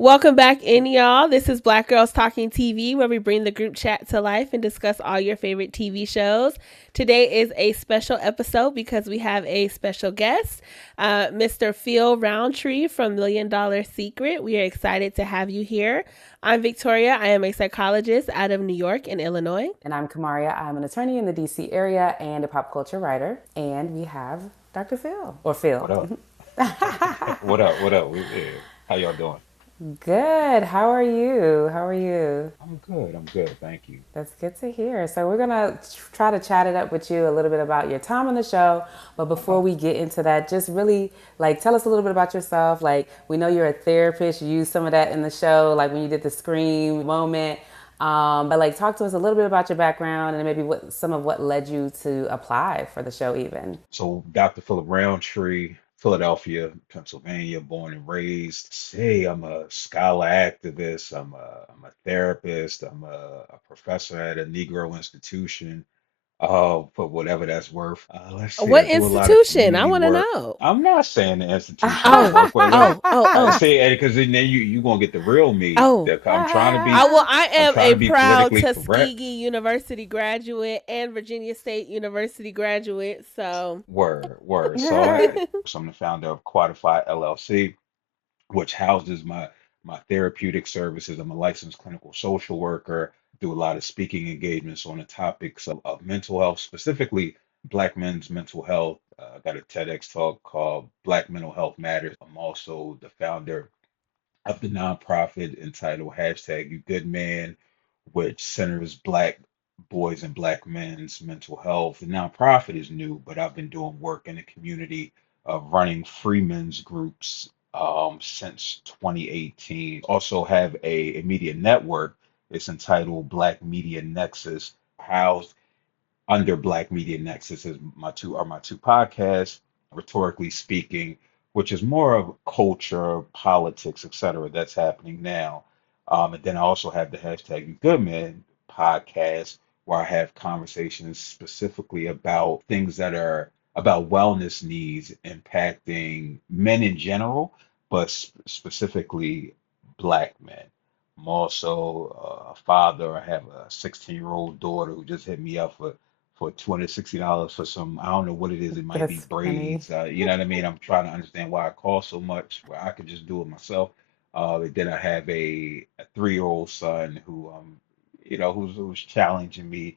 Welcome back in, y'all. This is Black Girls Talking TV, where we bring the group chat to life and discuss all your favorite TV shows. Today is a special episode because we have a special guest, Mr. Phill Roundtree from $1 Million Secret. We are excited to have you here. I'm Victoria. I am a psychologist out of New York and Illinois. And I'm Kamaria. I'm an attorney in the DC area and a pop culture writer. And we have Dr. Phill, or Phill. What up? What up? What up? How y'all doing? Good. How are you? How are you? I'm good. I'm good. Thank you. That's good to hear. So we're gonna try to chat it up with you a little bit about your time on the show. But before Okay. we get into that, just really tell us a little bit about yourself. Like we know you're a therapist. You used some of that in the show, like when you did the scream moment. But talk to us a little bit about your background and maybe some of what led you to apply for the show even. So, Dr. Phill Roundtree, Philadelphia, Pennsylvania, born and raised. Say I'm a scholar activist. I'm a therapist. I'm a professor at a Negro institution. For whatever that's worth. Let's see. What I do a lot of institution? I community want to work. know. I'm not saying the institution I Oh, work with. oh, oh, oh. See, because then you gonna get the real me. Oh, I'm trying to be. I I'm am trying a to be proud politically correct. Tuskegee University graduate and Virginia State University graduate. So, Word, word. So I'm the founder of Quantify LLC, which houses my therapeutic services. I'm a licensed clinical social worker. Do a lot of speaking engagements on the topics of mental health, specifically Black men's mental health. I got a TEDx talk called Black Mental Health Matters. I'm also the founder of the nonprofit entitled hashtag You Good Man, which centers Black boys and Black men's mental health. The nonprofit is new, but I've been doing work in the community of running free men's groups since 2018. Also have a media network. It's entitled Black Media Nexus, housed under Black Media Nexus is my two podcasts, rhetorically speaking, which is more of culture, politics, etc. That's happening now. And then I also have the hashtag You Good Man podcast, where I have conversations specifically about things that are about wellness needs impacting men in general, but specifically Black men. I'm also a father. I have a 16-year-old daughter who just hit me up for $260 for some, I don't know what it is. It might be That's funny. braids. You know what I mean? I'm trying to understand why it costs so much, where I could just do it myself. And then I have a 3-year-old son who, who's challenging me,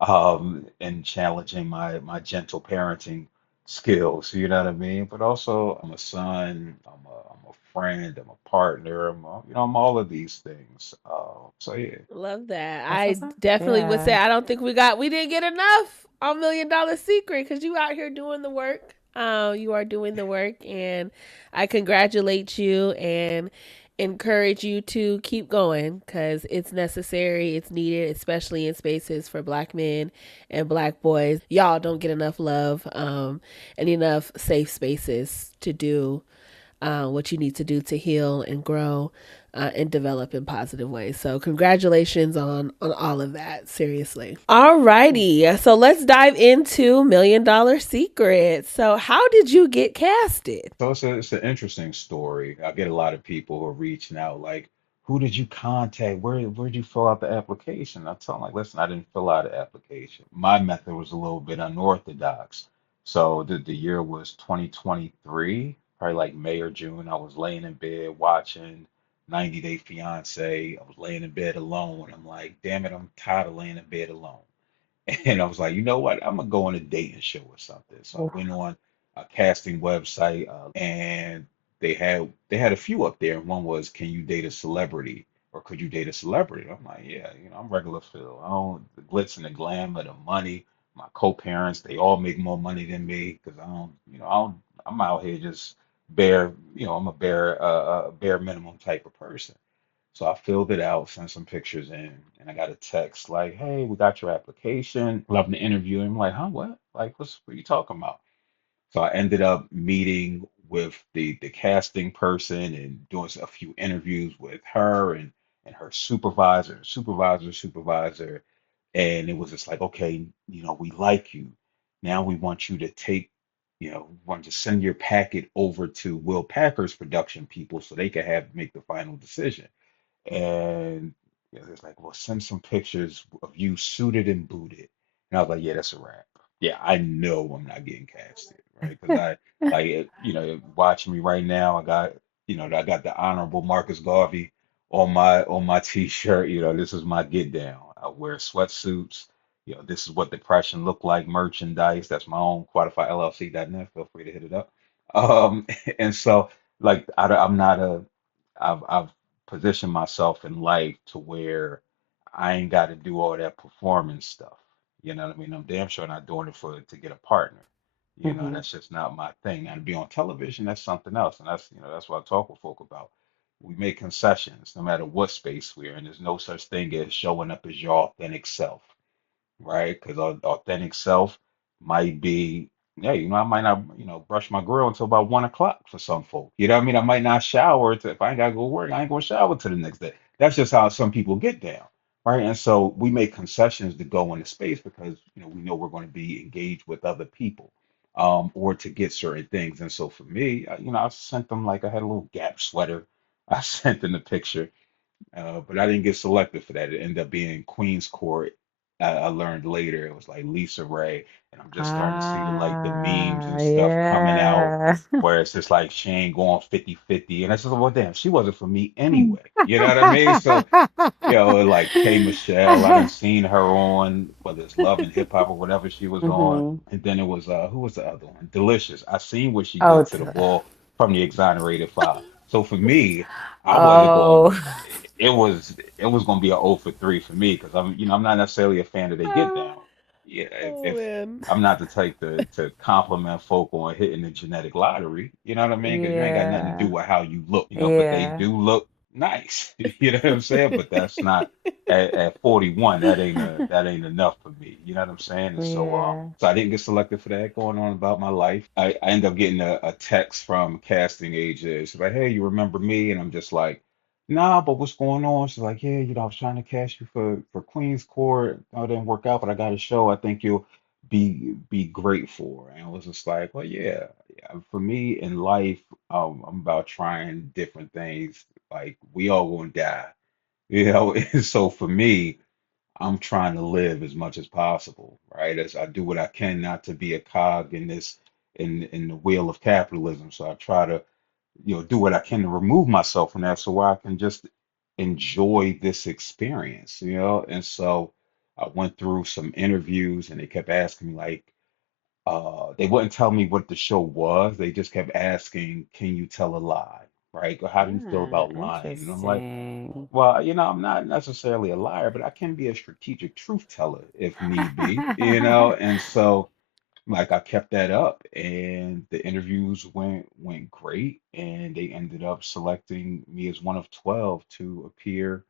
and challenging my gentle parenting skills. You know what I mean? But also, I'm a son. I'm a friend. I'm a partner. I'm all of these things. So yeah. love that. That's I what's up. definitely would say Yeah. I don't think we didn't get enough on $1 Million Secret because you out here doing the work. You are doing the work, and I congratulate you and encourage you to keep going because it's necessary, it's needed, especially in spaces for Black men and Black boys. Y'all don't get enough love, and enough safe spaces to do what you need to do to heal and grow and develop in positive ways. So congratulations on all of that. Seriously. Alrighty. So let's dive into $1 Million Secret. So how did you get casted? So it's an interesting story. I get a lot of people who are reaching out like, who did you contact? Where'd you fill out the application? I tell them like, listen, I didn't fill out an application. My method was a little bit unorthodox. So the year was 2023, probably like May or June. I was laying in bed watching 90 Day Fiance. I was laying in bed alone. I'm like, damn it, I'm tired of laying in bed alone. And I was like, you know what? I'm gonna go on a dating show or something. So I went on a casting website, and they had a few up there. And one was, can you date a celebrity, or could you date a celebrity? I'm like, yeah, I'm regular Phil. I don't the glitz and the glamour, the money. My co-parents, they all make more money than me because I don't, I don't. I'm out here just bare, I'm a bare minimum type of person. So I filled it out, sent some pictures in, and I got a text like, "Hey, we got your application. Love to interview." And I'm like, "Huh? What? Like, what are you talking about?" So I ended up meeting with the casting person and doing a few interviews with her and her supervisor, and it was just like, okay, we like you. Now we want you to take want to send your packet over to Will Packer's production people so they could have make the final decision. And it's like, well, send some pictures of you suited and booted. And I was like, yeah, that's a wrap. Yeah, I know I'm not getting casted, right? Because I like watching me right now. I got the honorable Marcus Garvey on my t-shirt. This is my get down. I wear sweatsuits. This is what depression look like merchandise. That's my own quantifyllc.net. Feel free to hit it up. And so like I'm not a I've positioned myself in life to where I ain't got to do all that performance stuff. You know what I mean? I'm damn sure not doing it for to get a partner. Hmm. That's just not my thing. And to be on television, that's something else. And that's what I talk with folk about. We make concessions no matter what space we're in. There's no such thing as showing up as your authentic self, right? Because our authentic self might be, yeah, I might not, brush my grill until about 1 o'clock for some folk. You know what I mean? I might not shower if I ain't gotta go to work, I ain't gonna shower till the next day. That's just how some people get down, right? And so we make concessions to go into space because we know we're going to be engaged with other people, or to get certain things. And so for me, I sent them like I had a little Gap sweater. I sent them the picture, but I didn't get selected for that. It ended up being Queen's Court. I learned later it was like Lisa Ray, and I'm just starting to see the memes Ah, and stuff coming out yeah. where it's just like she ain't going 50-50. And I said, well, damn, she wasn't for me anyway. You know what I mean? So, like K Michelle, I done seen her on whether it's Love and Hip Hop or whatever she was on. Hmm. And then it was who was the other one? Delicious. I seen what she Oh, did to the ball from the Exonerated Five. So for me, I wasn't going. oh. It was going to be a 0 for 3 for me because I'm not necessarily a fan of they get down. Yeah, Oh if man. I'm not the type to compliment folk on hitting the genetic lottery, you know what I mean? Because you ain't got nothing to do Yeah. with how you look, but they Yeah. do look nice. You know what I'm saying? But that's not at 41. That ain't enough for me. You know what I'm saying? And so Yeah. so I didn't get selected for that. Going on about my life, I end up getting a text from casting agents like, hey, you remember me? And I'm just like, nah, but what's going on? She's like, yeah, I was trying to cast you for Queen's Court. Oh, it didn't work out, but I got a show I think you'll be great for. And I was just like, well, yeah, yeah. For me in life, I'm about trying different things. Like we all gonna die, And so for me, I'm trying to live as much as possible, right? As I do what I can not to be a cog in the wheel of capitalism. So I try to do what I can to remove myself from that so I can just enjoy this experience, And so I went through some interviews and they kept asking me like, they wouldn't tell me what the show was. They just kept asking, can you tell a lie? Right? Or how do you feel Hmm, about lying? And I'm like, interesting. well, I'm not necessarily a liar, but I can be a strategic truth teller if need be, And so like I kept that up and the interviews went great and they ended up selecting me as one of 12 to appear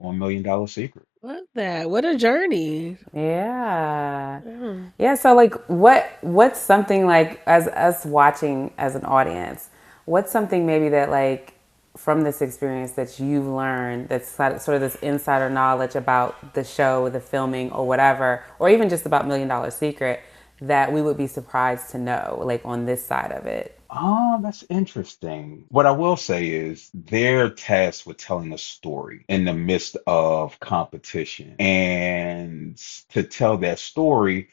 on $1 Million Secret. What that? What a journey. Yeah. Mm. Yeah, so like what's something like as us watching as an audience, what's something maybe that like from this experience that you've learned that's sort of this insider knowledge about the show, the filming or whatever, or even just about $1 Million Secret that we would be surprised to know like on this side of it? That's interesting. What I will say is they're tasked with telling a story in the midst of competition. And to tell that story,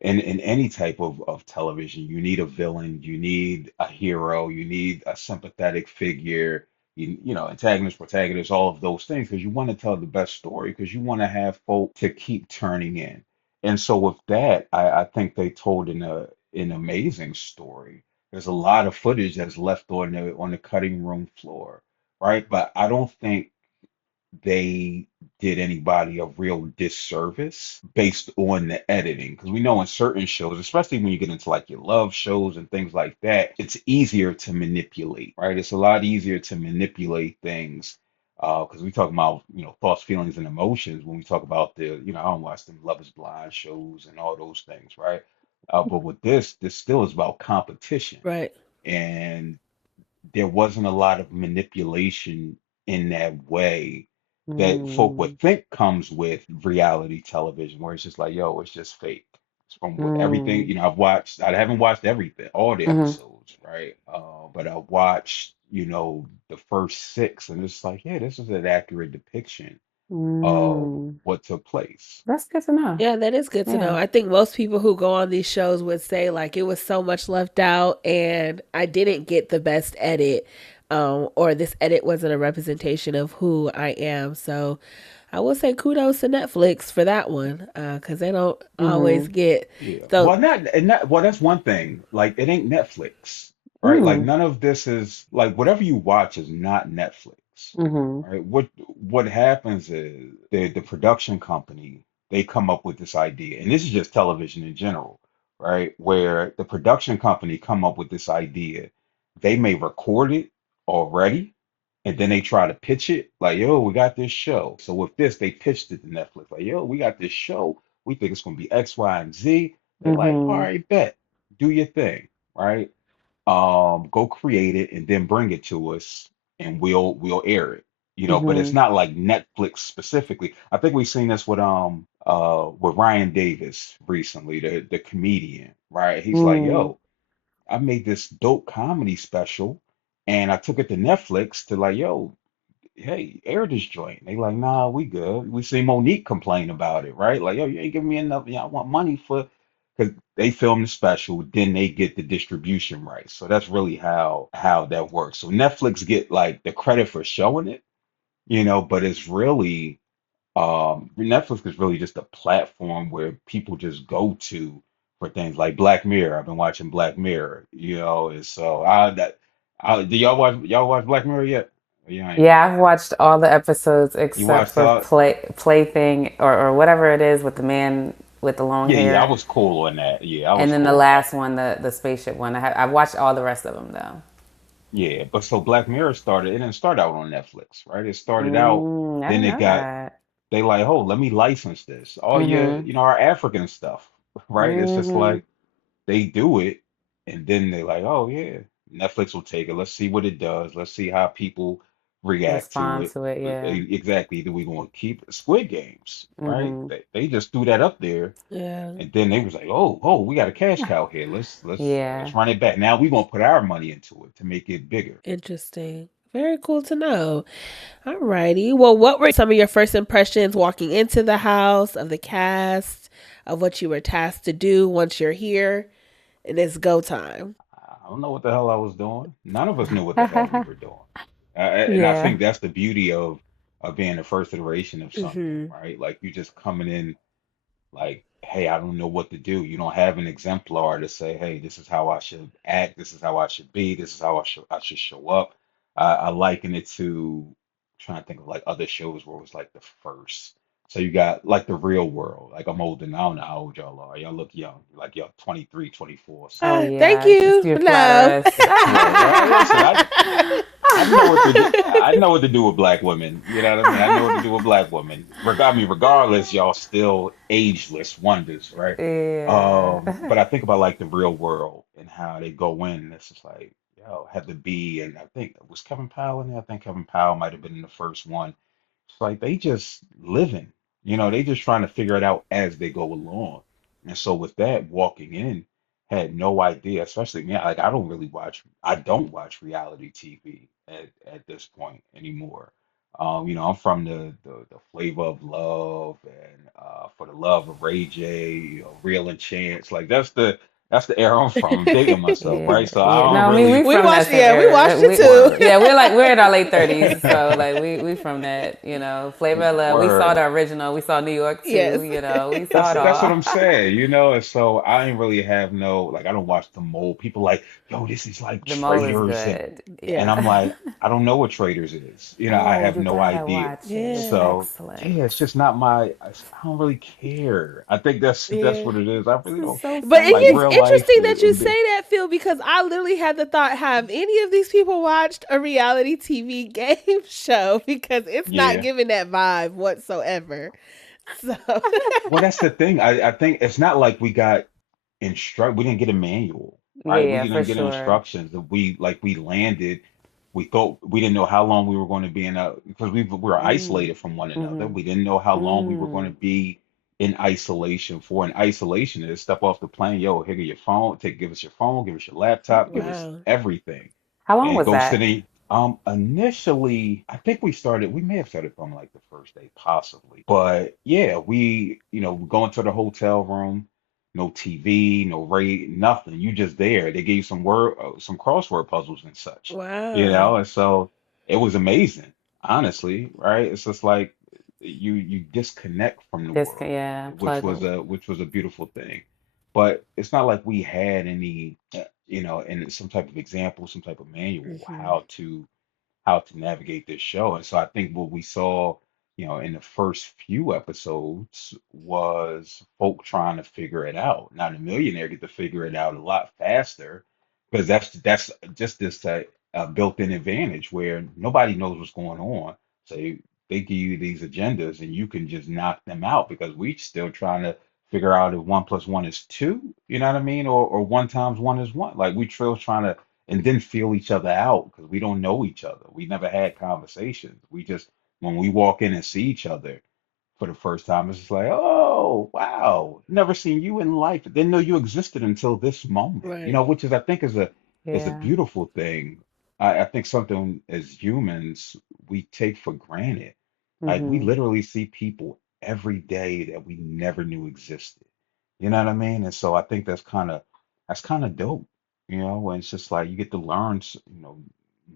in any type of television, you need a villain, you need a hero, you need a sympathetic figure, antagonist, protagonist, all of those things, because you want to tell the best story, because you want to have folk to keep turning in. And so with that, I think they told an amazing story. There's a lot of footage that's left on the cutting room floor, right? But I don't think they did anybody a real disservice based on the editing. Because we know in certain shows, especially when you get into like your love shows and things like that, it's easier to manipulate, right? It's a lot easier to manipulate things. Because we talk about, thoughts, feelings, and emotions when we talk about I don't watch them Love is Blind shows and all those things, right? But with this still is about competition. Right. And there wasn't a lot of manipulation in that way that folk would Mm, think comes with reality television, where it's just like, yo, it's just fake. from everything, Mm. I haven't watched everything, all the Mhm. episodes, right? But I watched, the first six, and it's like, yeah, this is an accurate depiction of Mm. what took place. That's good to know. Yeah, that is good to know. Yeah. I think most people who go on these shows would say like it was so much left out and I didn't get the best edit, or this edit wasn't a representation of who I am. So I will say kudos to Netflix for that one, because they don't always Mhm. get Yeah. so. Well, that's one thing. Like, it ain't Netflix, right? Like, Mm. none of this is like whatever you watch is not Netflix, Mhm. right? What happens is the production company, they come up with this idea, and this is just television in general, right? Where the production company come up with this idea, they may record it already, and then they try to pitch it like, yo, we got this show. So with this, they pitched it to Netflix, like, yo, we got this show. We think it's gonna be X, Y, and Z. They're like, all Mhm. right, bet, do your thing, right? Go create it and then bring it to us, and we'll air it. But it's Mhm. not like Netflix specifically. I think we've seen this with Ryan Davis recently, the comedian, right? He's like, Mm. yo, I made this dope comedy special, and I took it to Netflix to like, yo, hey, air this joint. They like, nah, we good. We see Monique complain about it, right? Like, yo, you ain't giving me enough. I want money for, because they film the special, then they get the distribution rights. So that's really how that works. So Netflix get like the credit for showing it, but it's really Netflix is really just a platform where people just go to for things like Black Mirror. I've been watching Black Mirror, and so do y'all watch Black Mirror yet? You ain't. Yeah, I've watched all the episodes You except watched for Plaything or whatever it is with the man with the long Yeah, yeah, I hair. was cool on that. Yeah, I And was then the cool on that. last one, the spaceship one. I've watched all the rest of them though. Yeah, but so Black Mirror started, it didn't start out on Netflix, right? It started out, Mm, I then didn't it know got, that. they like, oh, let me license this. All your, Mhm. our African stuff, right? It's just Mhm. like they do it, and then they like, oh yeah, Netflix will take it. Let's see what it does. Let's see how people react to Respond it. to it, yeah. Exactly. Do we going to keep Squid Games, right? Mhm. They just threw that up there. Yeah, And then they was like, oh, we got a cash cow here. Let's Yeah. run it back. Now we're gonna put our money into it to make it bigger. interesting. Very cool to know. Alrighty. Well, what were some of your first impressions walking into the house, of the cast, of what you were tasked to do once you're here and it's go time? I don't know what the hell I was doing. None of us knew what the hell we were doing. And I Yeah. think that's the beauty of being the first iteration of something, Mm-hmm. right? Like you just coming in like, hey, I don't know what to do. You don't have an exemplar to say, hey, this is how I should act, this is how I should be, this is how I should show up. I liken it to trying to think of like other shows where it was like the first. So you got like the real world. Like I'm old and I don't know how old y'all are. Y'all look young. Like y'all 23, 24. Oh So Thank yeah. you. You flatter No. us. yeah, well, listen, I know what to do. I know what to do with black women. You know what I mean? I know what to do with black women. Regardless, y'all still ageless wonders, right? Yeah. But I think about like the real world and how they go in. And it's just like, had to be, and I think was Kevin Powell in there. I think Kevin Powell might have been in the first one. It's like they just living, they just trying to figure it out as they go along. And so with that, walking in, had no idea, especially me. Like I don't watch reality TV at this point anymore. I'm from the flavor of love and for the love of Ray J, Real and Chance. Like that's the era I'm from. I'm dating myself, Yeah, right? So I yeah. don't No, I mean we really We from that watched. same Yeah, we era. watched it We too. word, yeah, we're in our late 30s, so like we from that, Flavor of Love. We saw word. the original. We saw New York too. Yes. We saw That's it that's what I'm all. saying, and so I ain't really have no like I don't watch the mold. People like, yo, this is like The mole is traders good. and Yes. I'm Yeah. like, I don't know what traders is. I Oh, have you no gotta idea. watch it. It's Yeah. So yeah, excellent. it's just not I don't really care. I think that's Yeah. what it is. I really This is don't so But like it's funny. real life interesting that you and say that, Phil, because I literally had the thought: have any of these people watched a reality TV game show? Because it's not yeah. giving that vibe whatsoever. So Well, that's the thing. I think it's not like we didn't get a manual, Yeah, right? We yeah, for didn't get sure. instructions that we landed. We thought we didn't know how long we were going to be because we were Mm. isolated from one another. Mm-hmm. We didn't know how long we were going to Mm. be, in isolation for. And isolation is step off the plane, yo, here, get your phone, give us your phone, give us your laptop, give us Wow. everything, How long and was go that? sitting. Initially, I think we may have started from like the first day, possibly. But yeah, we go into the hotel room, no TV, no rate, nothing. You just there. They gave you some crossword puzzles and such, Wow. and so it was amazing, honestly, right? It's just like you disconnect from the world, Yeah, which was a beautiful thing. But it's not like we had any, and some type of example, some type of manual Hmm. how to navigate this show. And so I think what we saw, in the first few episodes was folk trying to figure it out. Now the millionaire get to figure it out a lot faster because that's just this built-in advantage where nobody knows what's going on. So they give you these agendas and you can just knock them out because we still trying to figure out if one plus one is two, you know what I mean? Or one times one is one. Like we still trying to and then feel each other out because we don't know each other. We never had conversations. We just when we walk in and see each other for the first time, it's just like, oh wow, never seen you in life. Didn't know you existed until this moment. Right. Which is I think is a yeah. beautiful thing. I think something as humans we take for granted. Like we Hmm. literally see people every day that we never knew existed. You know what I mean? And so I think that's kind of dope, and it's just like you get to learn,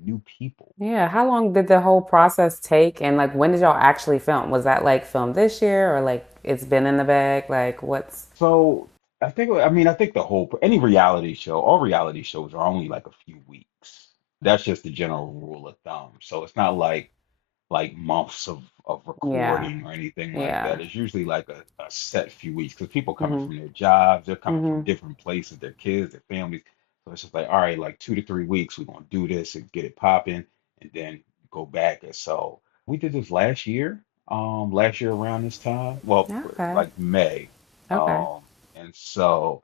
new people. Yeah. How long did the whole process take? And like, when did y'all actually film? Was that like filmed this year or like it's been in the bag? Like, what's. So I think any reality show, all reality shows are only like a few weeks. That's just the general rule of thumb. So it's not like months of Yeah. recording or anything like Yeah. that. It's usually like a set few weeks because people coming Hmm. from their jobs, they're coming from Hmm. different places, their kids, their families. So it's just like, all right, like 2 to 3 weeks, we're gonna do this and get it popping and then go back. And so we did this last year around this time. Well, Okay. like May. Okay. Um, and so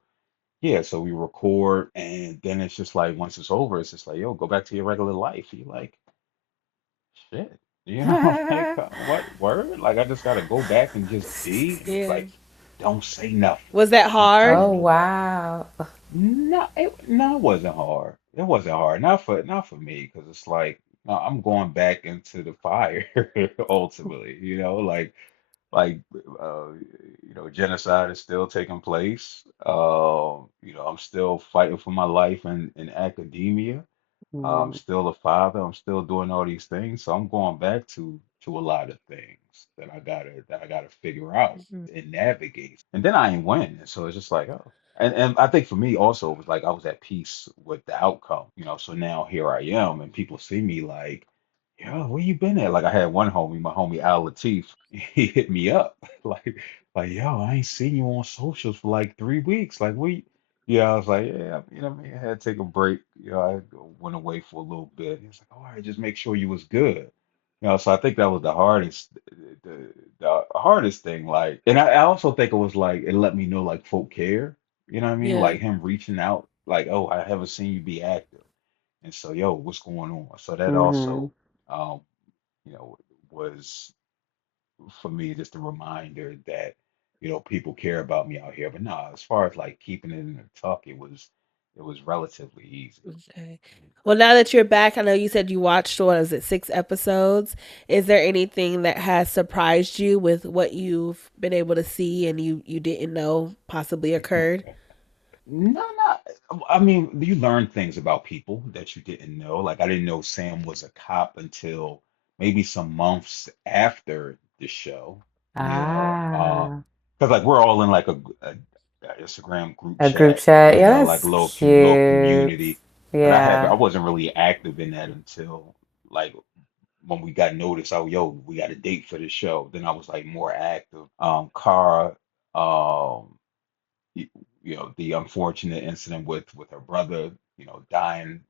yeah, so we record and then it's just like once it's over, it's just like, yo, go back to your regular life. You're like, shit. Like what word? Like I just gotta go back and just be and Yeah. like don't say nothing. Was that Keep hard? Oh, turning. wow. No, it wasn't hard. It wasn't hard. Not for me, because it's like no, I'm going back into the fire ultimately, like uh, genocide is still taking place. I'm still fighting for my life in academia. I'm Hmm. still a father. I'm still doing all these things. So I'm going back to a lot of things that I gotta figure out Mhm. and navigate. And then I ain't win. So it's just like, oh. And I think for me also it was like I was at peace with the outcome. So now here I am and people see me like, yo, where you been at? Like I had one homie, my homie Al Latif, he hit me up like, yo, I ain't seen you on socials for like 3 weeks. Like we yeah, I was like, yeah, what I mean, I had to take a break. I went away for a little bit. He was like, all right, just make sure you was good. So I think that was the hardest thing. Like, and I also think it was like it let me know like folk care. You know what I mean? Yeah. Like him reaching out, like, oh, I haven't seen you be active, and so yo, what's going on? So that Hmm. also, um, you know, was for me just a reminder that people care about me out here. But no, as far as like keeping it in the tuck, it was relatively easy. Okay. Well, now that you're back, I know you said you watched, what is it, 6 episodes? Is there anything that has surprised you with what you've been able to see and you didn't know possibly occurred? No, no. I mean, you learn things about people that you didn't know. Like I didn't know Sam was a cop until maybe some months after the show. Ah, Because like we're all in like a Instagram group a group chat, chat. Yeah, like a that's little cute. community. But I Yeah. wasn't really active in that until like when we got noticed. Oh, yo, we got a date for the show. Then I was like more active. Cara, um, y- the unfortunate incident with her brother, dying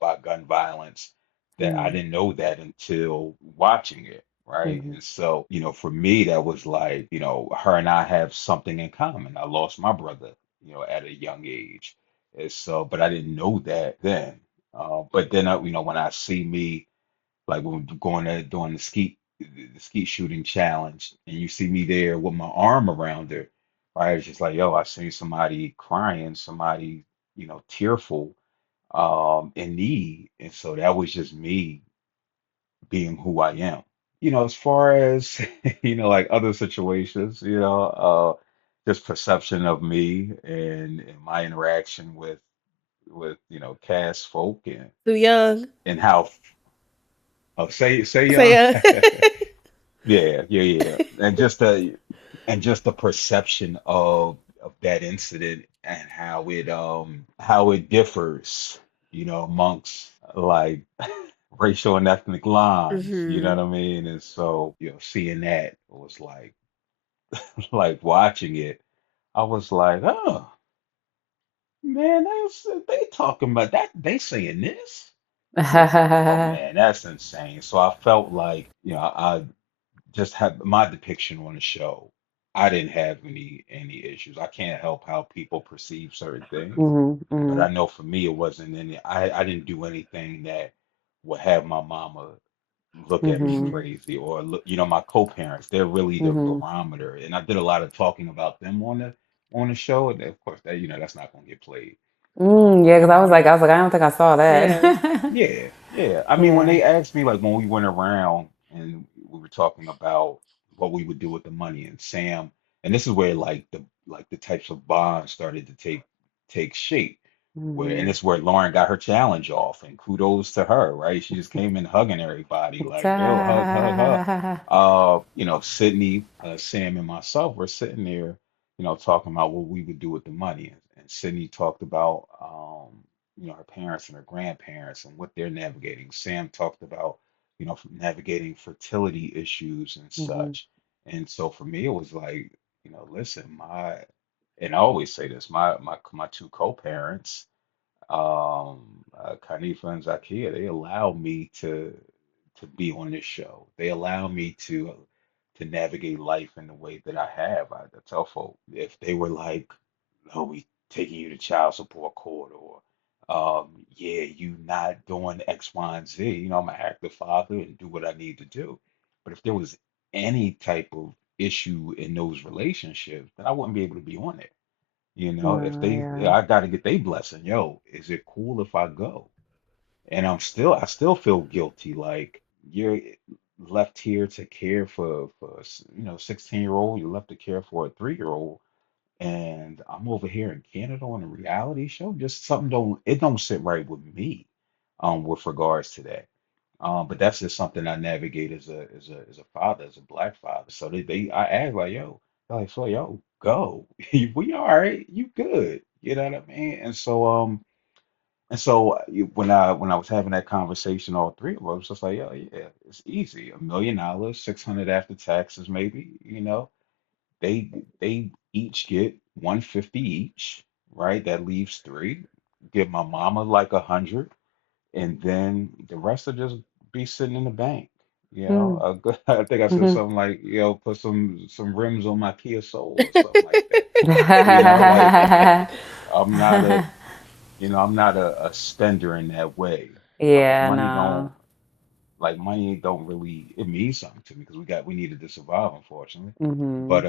by gun violence, that I Mm. didn't know that until watching it, right? Hmm. And so, for me, that was like, her and I have something in common. I lost my brother, at a young age. And so, but I didn't know that then. But then, when I see me like when we're going there doing the skeet shooting challenge, and you see me there with my arm around her, right? It's just like, yo, I see somebody crying, somebody, tearful, in need. And so that was just me being who I am. As far as, like other situations, just perception of me and my interaction with, cast folk Too young. and how, oh, say So young. young. Yeah, yeah, yeah. And just the perception of that incident and how it differs, amongst like racial and ethnic lines, you know what Mhm. I mean? And so, seeing that was like like watching it, I was like, oh man, they talking about that, they saying this. I was like, oh man, that's insane. So I felt like, I just had my depiction on the show. I didn't have any issues. I can't help how people perceive certain things, Mhm, but mhm, I know for me it wasn't any. I didn't do anything that would have my mama look at me mhm, Mhm. crazy or look. My co-parents, they're really the mhm. barometer, and I did a lot of talking about them on the show, and of course that's not gonna get played. Yeah, because Um, I don't think I saw Yeah. that. Yeah, yeah. I mean, when Yeah. they asked me, like when we went around and we were talking about what we would do with the money, and Sam, and this is where like the types of bonds started to take shape. And Mhm. it's where Lauren got her challenge off, and kudos to her, right? She just came in hugging everybody, like, yo, hug, hug, hug. Ta- Sydney, Sam, and myself were sitting there, talking about what we would do with the money. And Sydney talked about her parents and her grandparents and what they're navigating. Sam talked about, navigating fertility issues and Mhm, such. And so for me, it was like, listen, and I always say this, my two co-parents, Kanifa and Zakia, they allow me to be on this show. They allow me to navigate life in the way that I have. I tell folk if they were like, "No, we taking you to child support court," or "Yeah, you not doing X, Y, and Z," I'm an active father and do what I need to do. But if there was any type of issue in those relationships, then I wouldn't be able to be on it. If yeah. I got to get their blessing. Yo, is it cool if I go? And I still feel guilty. Like you're left here to care for 16-year-old. You're left to care for a 3-year-old, and I'm over here in Canada on a reality show. Just something don't sit right with me, with regards to that. But that's just something I navigate as a father, as a black father. So I ask like, yo, they're like, so yo, go. We all right, you good. You know what I mean? And so when I was having that conversation, all three of us was just like, yo, yeah, it's easy. $1 million, 600 after taxes, maybe, they each get 150 each, right? That leaves three. Give my mama like 100, and then the rest will just be sitting in the bank. Mm. I think I said Mhm. something like, put some rims on my Kia Soul or something like that. Like I'm not a spender in that way, because Yeah, no. money don't really, it means something to me because we needed to survive, unfortunately. Hmm. But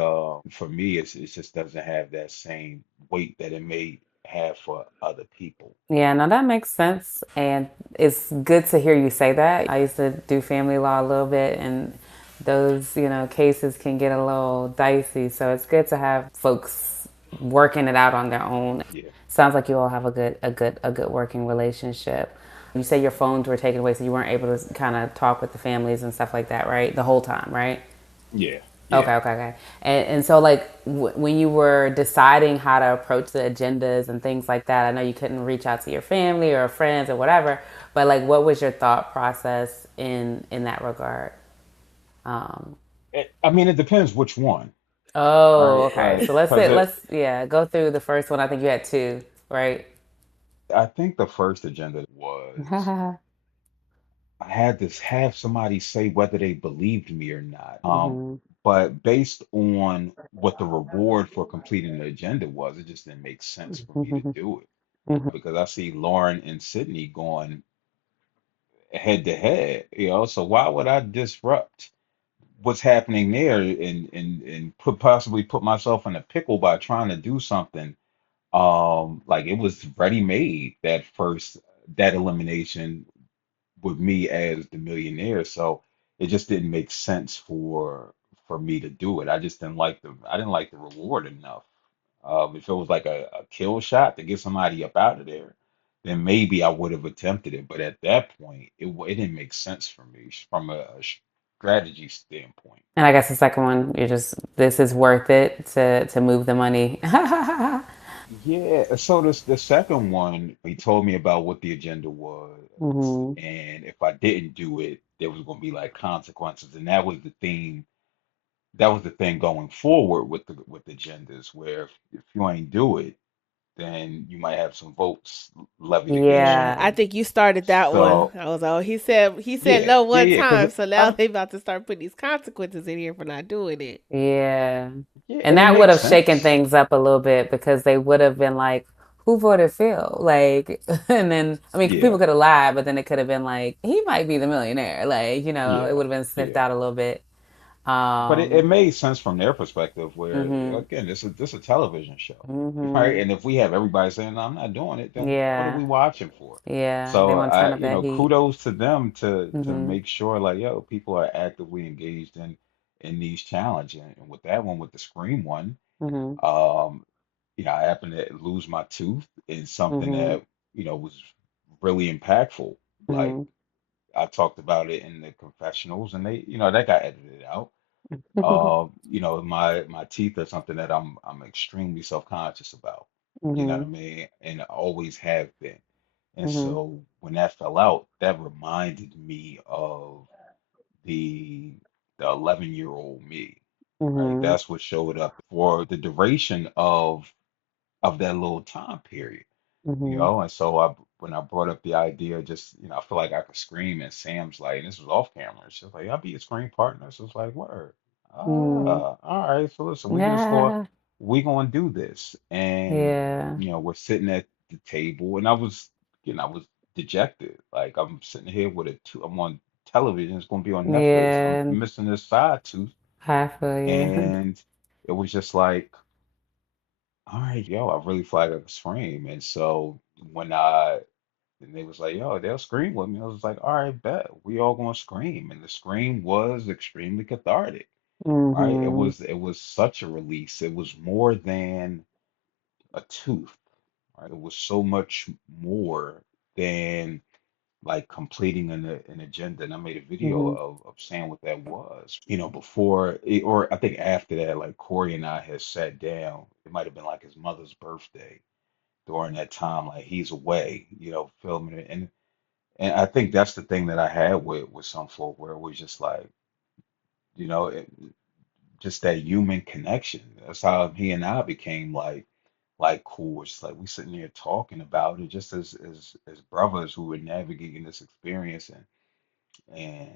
for me, it just doesn't have that same weight that it may have for other people. Yeah, no, that makes sense. And it's good to hear you say that. I used to do family law a little bit, and those, cases can get a little dicey. So it's good to have folks working it out on their own. Yeah, Sounds like you all have a good working relationship. You say your phones were taken away, so you weren't able to kind of talk with the families and stuff like that, right? The whole time, right? yeah, yeah. Okay. And so, like, when you were deciding how to approach the agendas and things like that, I know you couldn't reach out to your family or friends or whatever, but like, what was your thought process in that regard? Um, I mean, it depends which one, oh, right? okay. Like, So let's because say let's yeah go through the first one. I think you had two, right? I think the first agenda was I had to have somebody say whether they believed me or not. Hmm. But based on what the reward for completing the agenda was, it just didn't make sense for me to Hmm. do it, because I see Lauren and Sydney going head to head, so why would I disrupt what's happening there and possibly put myself in a pickle by trying to do something. Like it was ready made that elimination with me as the millionaire. So it just didn't make sense for me to do it. I didn't like the reward enough. If it was like a kill shot to get somebody up out of there, then maybe I would have attempted it. But at that point, it didn't make sense for me from a strategy standpoint. And I guess the second one, you're just this is worth it to move the money. Yeah, so the second one, he told me about what the agenda was, Mhm. and if I didn't do it, there was going to be like consequences, and that was the theme. That was the thing going forward with the agendas, where if you ain't do it, then you might have some votes levied against you, Yeah. I and think you started that one. so I was oh he said yeah, no yeah, one yeah, because time, so now I they about to start putting these consequences in here for not doing it. Yeah. yeah, And and it that would makes have shaken sense. things up a little bit because they would have been like, who voted Phil? Like, and then, I mean, people Yeah, could have lied, but then it could have been like, he might be the millionaire. Like, it yeah, would have been sniffed yeah. out a little bit. But it Um, made sense from their perspective, where hmm again, this is a television show, right? hmm And if we have everybody saying, "No, I'm not doing it," then what are Yeah. we watching for? Yeah. They So want to turn I, up that heat. kudos to them to hmm make sure like, yo, people are actively engaged in these challenges. And with that one, with the Scream one, hmm um, I happened to lose my tooth in something hmm that, was really impactful. Like hmm I talked about it in the confessionals, and they, that got edited out. My teeth are something that I'm extremely self-conscious about. You know what I hmm mean? And I always have been. And hmm so when that fell out, that reminded me of the the 11-year-old me, right? hmm That's what showed up for the duration of that little time period. hmm And so when I brought up the idea, just, I feel like I could scream, and Sam's like, and this was off camera. She's like, I'll be your screen partner. So it's like, word. hmm All right. So listen, Yeah. we gonna do this. And, Yeah. we're sitting at the table, and I was dejected. Like I'm sitting here with I'm on television, it's gonna be on Netflix, and I'm Yeah. missing this side tooth. I feel you. And it was just like, all right, yo, I really feel like I could scream. And so when and they was like, yo, they'll scream with me. I was like, all right, bet. We all gonna scream. And the scream was extremely cathartic, right? hmm It was such a release. It was more than a tooth, right? It was so much more than like completing an agenda. And I made a video hmm of saying what that was. Before or I think after that, like Corey and I had sat down. It might have been like his mother's birthday during that time, like he's away, filming it. And I think that's the thing that I had with some folk, where it was just like, you know, it, just that human connection. That's how he and I became like cool. It's like we sitting here talking about it just as brothers who were navigating this experience, and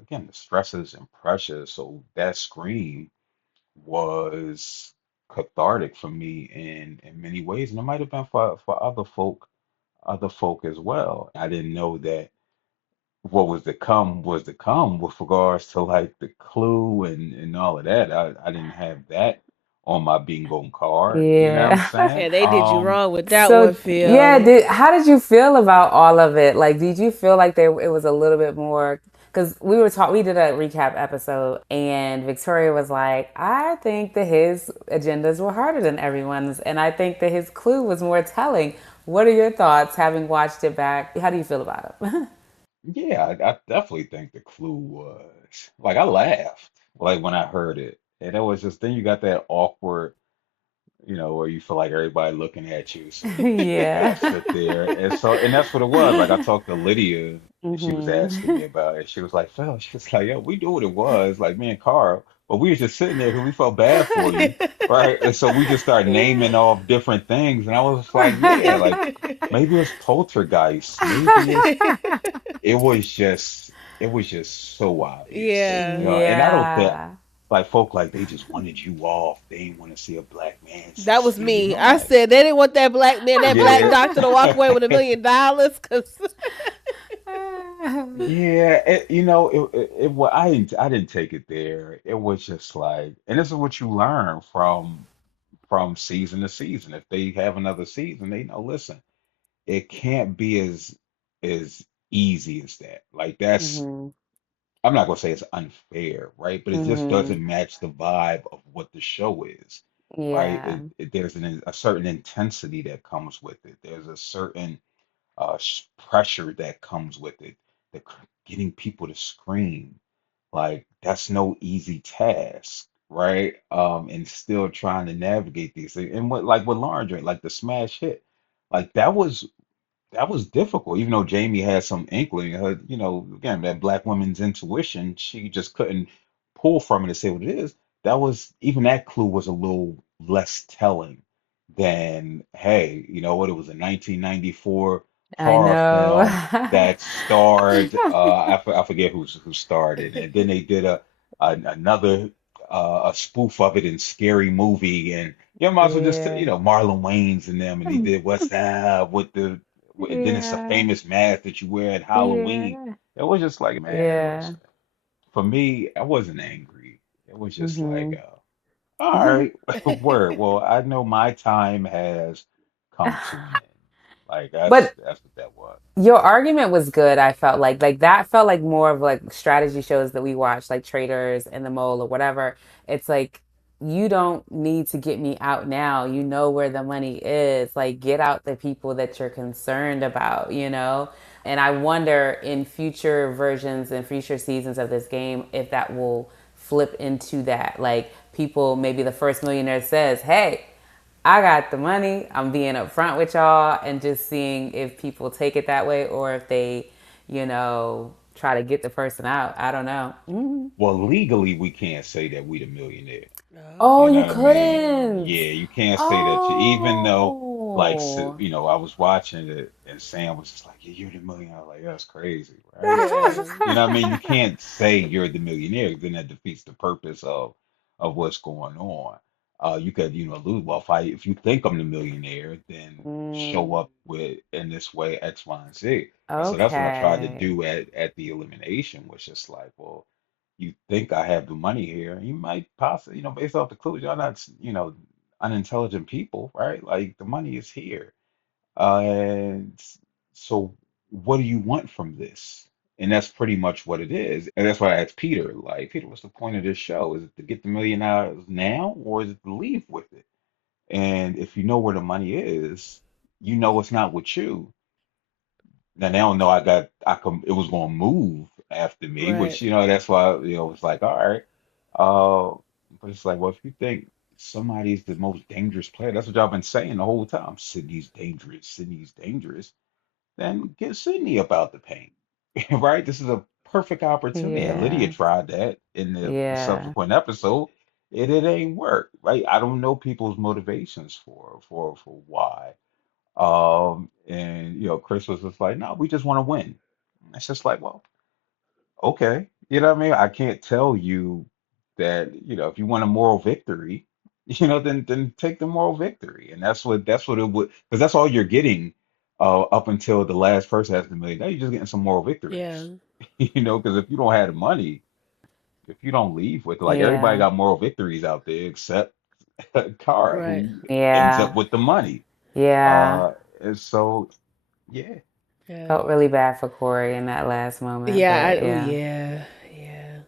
again, the stresses and pressures. So that scream was cathartic for me in many ways, and it might have been for other folk as well. I didn't know that what was to come with regards to like the clue and all of that. I didn't have that on my bingo card. You know what I'm Yeah. saying? Yeah, they did you wrong with that one, So yeah, Phil. how did you feel about all of it? Like, did you feel like it was a little bit more? Because we did a recap episode, and Victoria was like, I think that his agendas were harder than everyone's, and I think that his clue was more telling. What are your thoughts, having watched it back? How do you feel about it? Yeah, I definitely think the clue was like I laughed like when I heard it, and it was just then you got that awkward, where you feel like everybody looking at you. So you Yeah. gotta sit there. And that's what it was. Like I talked to Lydia, and she was asking hmm me about it. She was like, Phil, she was like, yo, we knew what it was, like me and Carl, but we was just sitting there because we felt bad for you, right? And so we just started naming off different things. And I was just like, yeah, like maybe it's poltergeist. Maybe it was just so obvious. Yeah. And I don't think Yeah. like folk like they just wanted you off. They didn't want to see a black man That was succeed. And me. I'm I like, said they didn't want that black man, that black yeah. doctor to walk away with $1 million because Yeah, you know, I didn't take it there. It was just like, and this is what you learn from season to season. If they have another season, they know, listen, it can't be as easy as that. Like that's, Mhm. I'm not gonna say it's unfair, right? But it just Mhm. doesn't match the vibe of what the show is, right? Yeah. There's a certain intensity that comes with it. There's a certain pressure that comes with it, the getting people to scream. Like that's no easy task, right? And still trying to navigate these things. And what like with Lauren, like the smash hit, like that was difficult, even though Jamie had some inkling. Her, again, that black woman's intuition, she just couldn't pull from it and say what it is. Even that clue was a little less telling than, hey, you know what? It was a 1994 I horror know. film that starred, I forget who starred it, and then they did another a spoof of it in Scary Movie, and you might as well just, Yeah. Marlon Wayans and them, and they did What's Up with and then it's a Yeah. famous mask that you wear at Halloween. Yeah. It was just like, man, Yeah. listen, for me, I wasn't angry. It was just like, Mhm. all right, word. Well, I know my time has come to an end. Like that's But that's what that was. your argument was good, I felt like that felt like more of like strategy shows that we watch, like Traders and The Mole or whatever. It's like you don't need to get me out now. You know where the money is. Like get out the people that you're concerned about, you know? And I wonder in future versions and future seasons of this game if that will flip into that. Like people, maybe the first millionaire says, "Hey, I got the money. I'm being upfront with y'all and just seeing if people take it that way or if they, try to get the person out. I don't know. Mhm. Well, legally, we can't say that we the millionaire. Oh, You know you what I mean? couldn't. Yeah, you can't say that. Even though, like, Oh. I was watching it and Sam was just like, "Yeah, you're the millionaire." I was like, "That's crazy, right?" Like, Yeah. you know what I mean? You can't say you're the millionaire, 'cause then that defeats the purpose of what's going on. You could, lose. Well, if you think I'm the millionaire, then show Mm, up with in this way X, Y, and Z. And so that's what I tried to okay. do at the elimination, was just like, well, you think I have the money here, you might possibly, based off the clues, y'all not, unintelligent people, right? Like the money is here. And so what do you want from this? And that's pretty much what it is. And that's why I asked Peter, like, Peter, what's the point of this show? Is it to get the $1 million now, or is it to leave with it? And if you know where the money is, you know it's not with you. Now they don't know it was gonna move after me, Right. which that's why it's like, all right. Uh but it's like, well, if you think somebody's the most dangerous player, that's what y'all been saying the whole time. Sydney's dangerous, Sydney's dangerous, then get Sydney about the paint. Right? This is a perfect opportunity. And Lydia Yeah. tried that in the Yeah. subsequent episode. It ain't work, right? I don't know people's motivations for why. And Chris was just like, no, we just want to win. It's just like, well, okay. You know what I mean? I can't tell you that, if you want a moral victory, then take the moral victory. And that's what it would, because that's all you're getting up until the last person has the million. Now you're just getting some moral victories. Yeah. Because if you don't have the money, if you don't leave with, like, everybody Yeah. got moral victories out there except Kara, Right. who ends Yeah. up with the money. Yeah. And so yeah. Yeah. Felt really bad for Corey in that last moment, Yeah. but Oh, yeah. yeah. Yeah.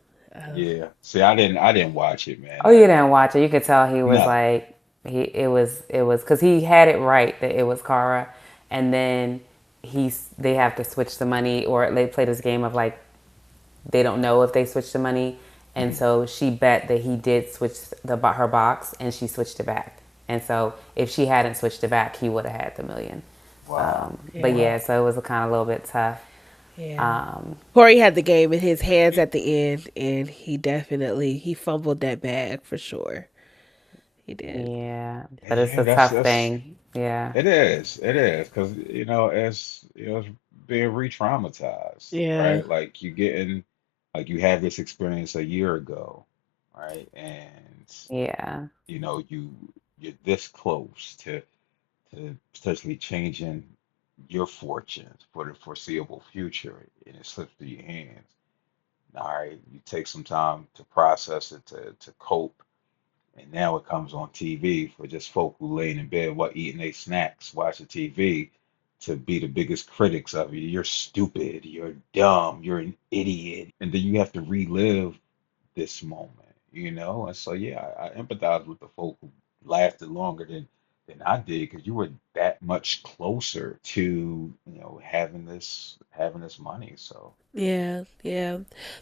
Yeah. See, I didn't watch it, man. Oh, you didn't watch it. You could tell he was No. like it was because he had it right that it was Kara, and then they have to switch the money or they play this game of like they don't know if they switched the money, and Mhm. so she bet that he did switch her box and she switched it back, and so if she hadn't switched it back, he would have had the million. Wow. But Yeah. yeah, Wow. so it was a kind of a little bit tough. Yeah. Um, Corey had the game in his hands at the end, and he fumbled that bag for sure. He did. yeah, but it's Yeah, a that's tough that's thing. Yeah, it is. It is because as it's being re-traumatized, Yeah. right? Like you had this experience a year ago, right? And yeah, you know you you're this close to potentially changing your fortunes for the foreseeable future, and it slips through your hands. All right, you take some time to process it, to cope, and now it comes on TV for just folk who laying in bed, what eating their snacks, watching TV, to be the biggest critics of you. You're stupid, you're dumb, you're an idiot, and then you have to relive this moment. And so yeah, I empathize with the folk who lasted longer than I did, because you were that much closer to having this money. So Yeah, yeah.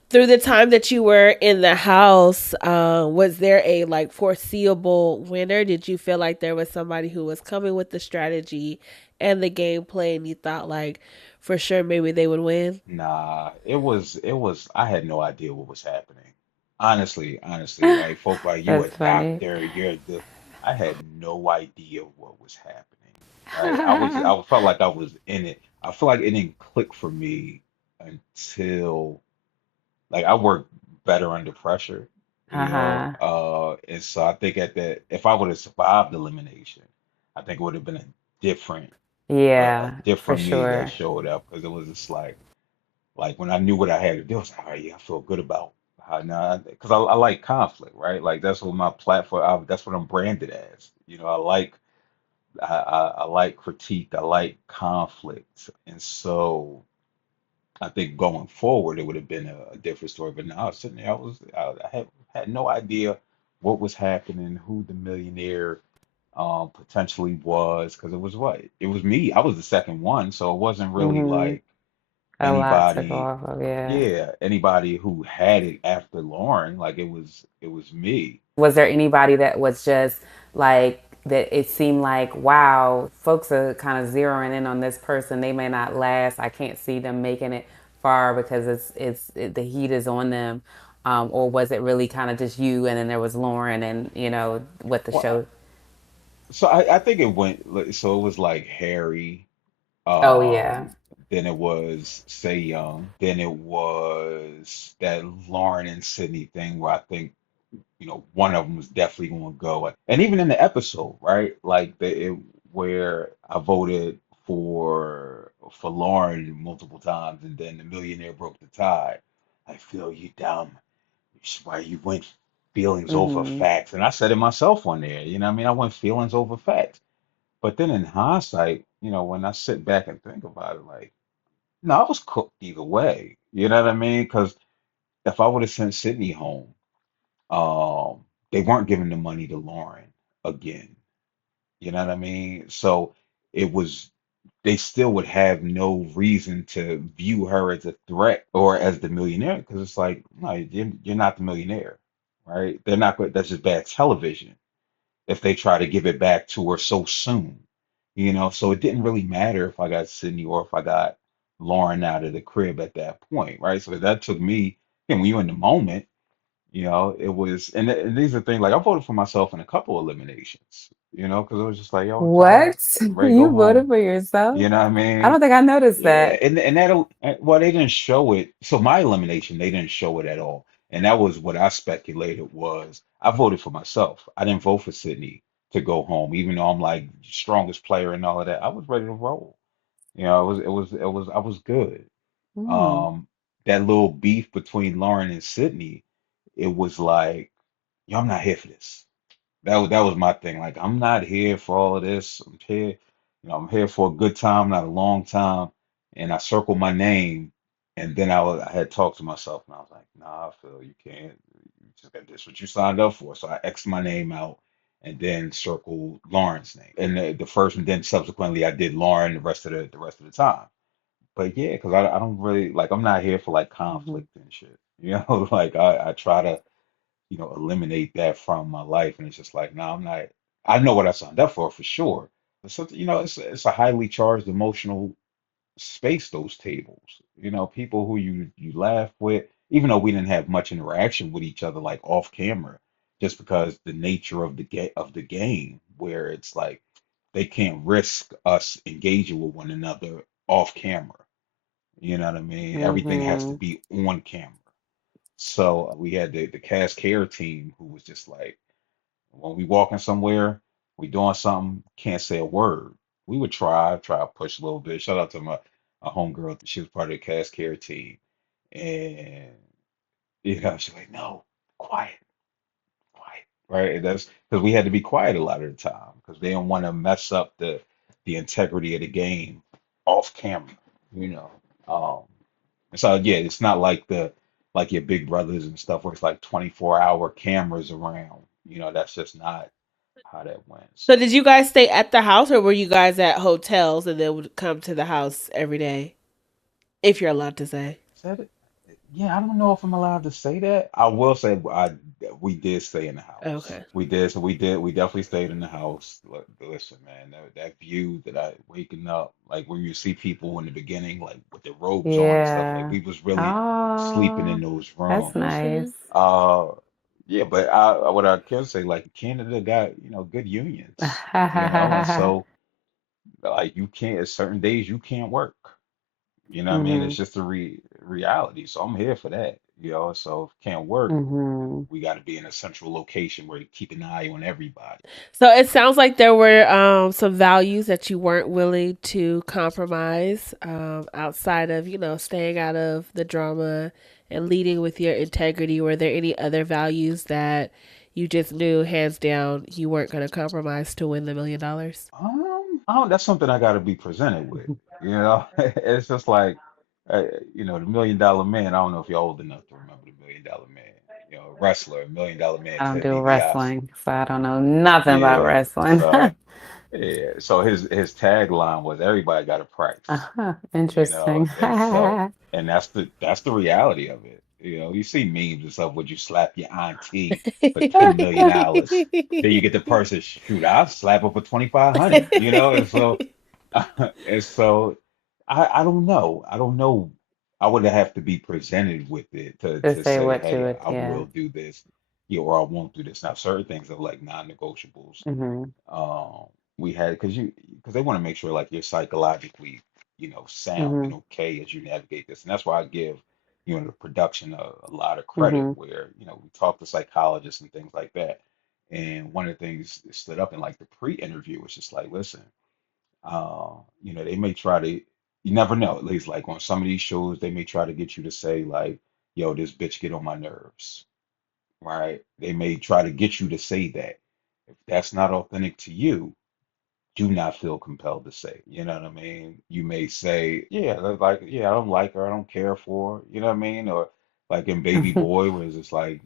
Through the time that you were in the house, was there a like foreseeable winner? Did you feel like there was somebody who was coming with the strategy and the gameplay, and you thought like for sure maybe they would win? nah, it was I had no idea what was happening. Honestly, like folk like you a That's funny. doctor, you're the I had no idea what was happening. Right? I felt like I was in it. I feel like it didn't click for me until like I work better under pressure, Uh-huh. and so I think at that if I would have survived elimination, I think it would have been a different a Yeah, for different me that sure. showed up, because it was just like when I knew what I had to do, I was like, oh yeah, I feel good about how now, because I like conflict, right? Like that's what my platform, that's what I'm branded as. I like critique, I like conflict, and so I think going forward it would have been a different story. But now I was sitting there, I had no idea what was happening, who the millionaire potentially was, because it was me. I was the second one, so it wasn't really Mm-hmm. like A lot to go anybody off of, yeah. yeah, anybody who had it after Lauren. Like it was me. Was there anybody that was just like that it seemed like, wow, folks are kind of zeroing in on this person. They may not last. I can't see them making it far because the heat is on them. Or was it really kind of just you and then there was Lauren and what the Well, show. so I think it went so it was like Harry, Oh yeah. then it was Say Young, then it was that Lauren and Sydney thing where I think one of them was definitely going to go. And even in the episode, right? Like where I voted for Lauren multiple times, and then the millionaire broke the tie. I feel you dumb. Why you went feelings over Mm-hmm. facts? And I said it myself on there. I mean, I went feelings over facts. But then in hindsight, when I sit back and think about it, like, no, I was cooked either way. You know what I mean? Because if I would have sent Sydney home, um, they weren't giving the money to Lauren again. You know what I mean? So it was, they still would have no reason to view her as a threat or as the millionaire, because it's like, no, you're not the millionaire, right? They're not good. That's just bad television if they try to give it back to her so soon. So it didn't really matter if I got Sydney or if I got Lauren out of the crib at that point, right? So that took me, when you're in the moment, it was, and these are things like I voted for myself in a couple eliminations, because it was just like, yo, I'm tired. What? I'm ready to go You voted home. for yourself? You know what I I mean? don't think I noticed Yeah, that. and well, they didn't show it. So my elimination, they didn't show it at all, and that was what I speculated was. I voted for myself. I didn't vote for Sydney to go home, even though I'm like strongest player and all of that. I was ready to roll. I was good. Hmm. Um, that little beef between Lauren and Sydney, it was like, yo, I'm not here for this. That was my thing. Like, I'm not here for all of this. I'm here for a good time, not a long time. And I circled my name, and then I had talked to myself, and I was like, nah, Phil, you can't. You just got this what you signed up for. So I X'd my name out, and then circled Lauren's name. And the first, and then subsequently I did Lauren the rest of the time. But yeah, because I don't really like. I'm not here for like Hmm. conflict and shit. Like I try to eliminate that from my life. And it's just like, no, I'm not, I know what I signed up for sure. But something, it's a highly charged emotional space, those tables. People who you laugh with, even though we didn't have much interaction with each other, like off camera, just because the nature of the game, where it's like they can't risk us engaging with one another off camera. You know what I mean? Everything has to Hmm. be on camera. So we had the cast care team who was just like, when we walking somewhere, we doing something, can't say a word. we would try to push a little bit. Shout out to my homegirl. She was part of the cast care team, and she's like, no, quiet, quiet, right? And that's because we had to be quiet a lot of the time because they don't want to mess up the integrity of the game off camera, you know. Um, and so yeah, it's not like the like your big brothers and stuff where it's like 24-hour cameras around. That's just not how that went. So So did you guys stay at the house or were you guys at hotels and then would come to the house every day? If you're allowed to say. said it. Yeah, I don't know if I'm allowed to say that. I will say we did stay in the house. Okay. We did, so we definitely stayed in the house. Listen, man, that view that I waking up, like where you see people in the beginning, like with their robes on and stuff, like Yeah. we was really sleeping in Oh, those that's rooms. nice. Uh, yeah, but what I can say, like Canada got, good unions, and so like you can't, certain days you can't work. You know what I mean? It's Mhm. just a reality. So I'm here for that. So if can't work, Mhm. we got to be in a central location where you keep an eye on everybody. So it sounds like there were some values that you weren't willing to compromise outside of, staying out of the drama and leading with your integrity. Were there any other values that you just knew hands down you weren't going to compromise to win the $1 million? That's something I got to be presented with. It's just like, uh, the $1 Million Man. I don't know if you're old enough to remember the $1 Million Man. Wrestler, $1 Million Man, I don't Ted do DiBiase. wrestling, so I don't know nothing about Yeah. wrestling. So yeah. So his tagline was everybody got a price. Uh-huh. Interesting. And that's the reality of it. You see memes and stuff. Would you slap your auntie for $10 million? Then you get the person, shoot, I'll slap her for 2,500. And so and so I don't know. I don't know. I would have to be presented with it to To to say say, what you hey, would, I yeah. will do this, or I won't do this. Now, certain things are like non-negotiables. Mhm. um we had because they want to make sure like you're psychologically sound and Mhm. okay as you navigate this, and that's why I give the production a lot of credit Mhm. where we talk to psychologists and things like that. And one of the things that stood up in like the pre-interview was just like, listen, they may try to, you never know, at least like on some of these shows they may try to get you to say like, yo, this bitch get on my nerves, right? They may try to get you to say that. If that's not authentic to you, do not feel compelled to say. You know what I mean? You may say, yeah, like, yeah, I don't like her, I don't care for her, you know what I mean? Or like in Baby Mhm. Boy, where it's just like,